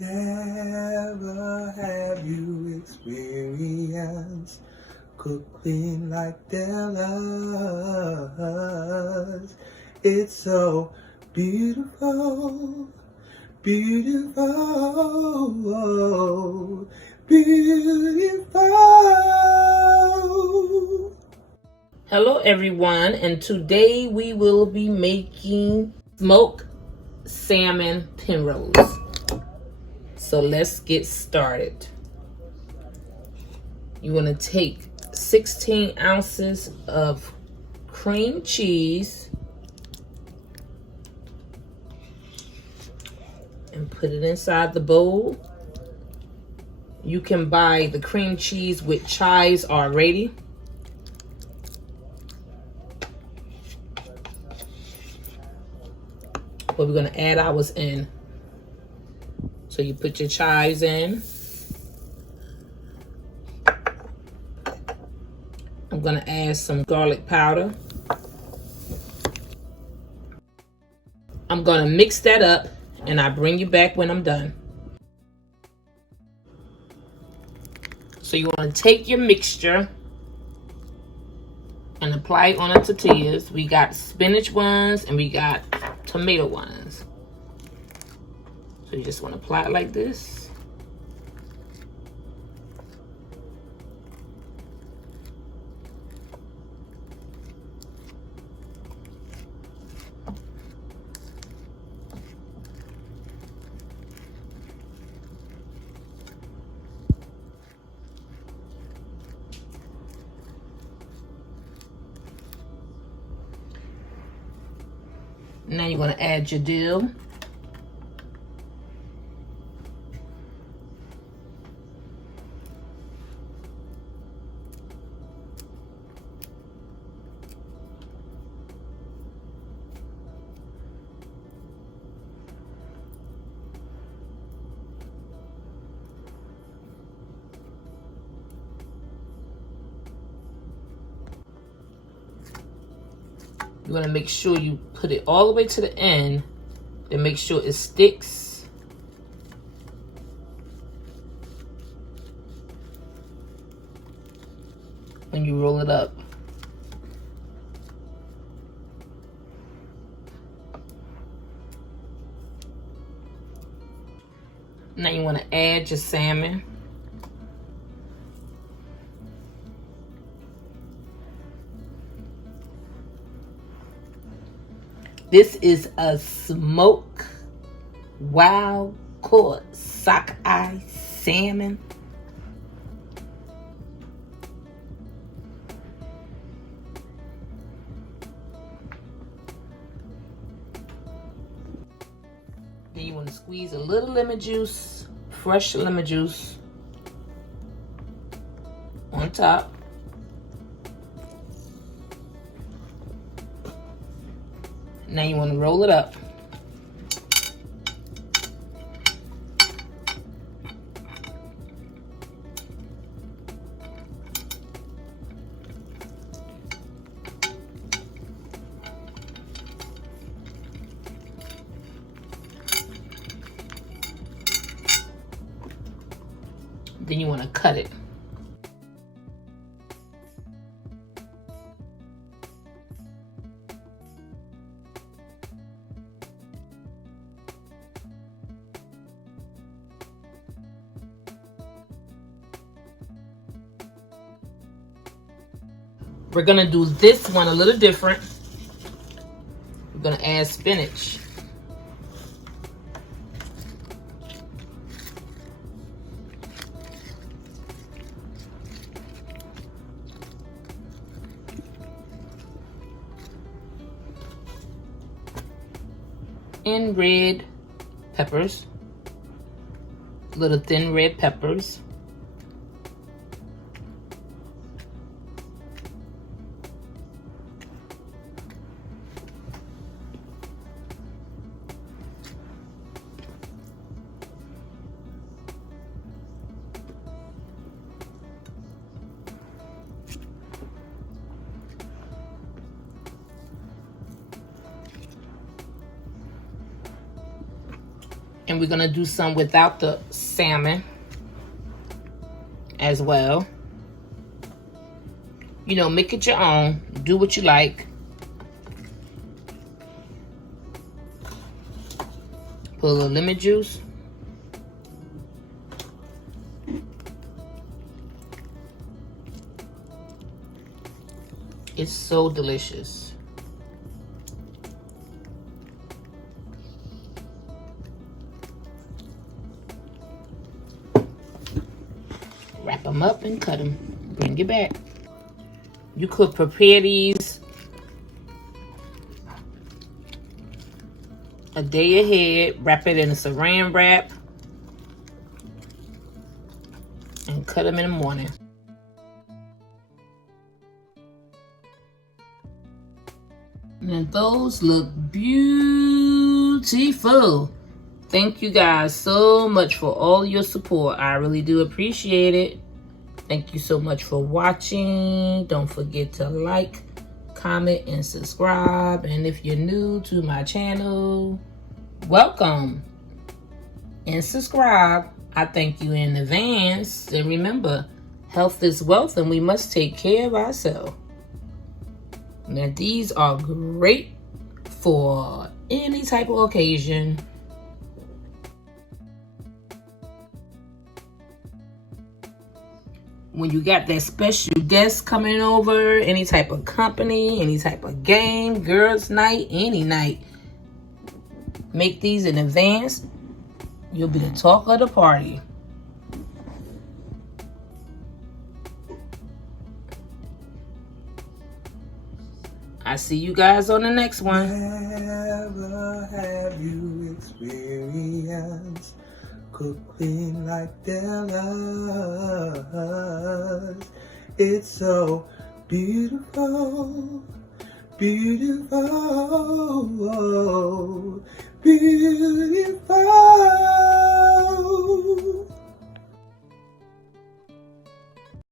Never have you experienced cooking like Della's. It's so beautiful, beautiful, beautiful. Hello everyone, and today we will be making smoked salmon pinwheels. So let's get started. You want to take 16 ounces of cream cheese and put it inside the bowl. You can buy the cream cheese with chives already. But we're going to add ours in. So you put your chives in. I'm gonna add some garlic powder. I'm gonna mix that up and I'll bring you back when I'm done. So you wanna take your mixture and apply it on the tortillas. We got spinach ones and we got tomato ones. So you just wanna apply it like this. Now you're going to add your dill. You want to make sure you put it all the way to the end and make sure it sticks. When you roll it up. Now you want to add your salmon. This is a smoked wild caught sockeye salmon. Then you want to squeeze a little lemon juice, fresh lemon juice, on top. Now you want to roll it up. Then you want to cut it. We're gonna do this one a little different. We're gonna add spinach. And red peppers, little thin red peppers. And we're gonna do some without the salmon as well. You know, make it your own. Do what you like. Put a little lemon juice. It's so delicious. Wrap them up and cut them. Bring it back. You could prepare these a day ahead. Wrap it in a saran wrap and cut them in the morning. And those look beautiful. Thank you guys so much for all your support. I really do appreciate it. Thank you so much for watching. Don't forget to like, comment, and subscribe. And if you're new to my channel, welcome and subscribe. I thank you in advance. And remember, health is wealth and we must take care of ourselves. Now these are great for any type of occasion. When you got that special guest coming over, any type of company, any type of game, girls' night, any night, make these in advance. You'll be the talk of the party. I see you guys on the next one. Never have you experienced cooking like Della's. It's so beautiful, beautiful, beautiful.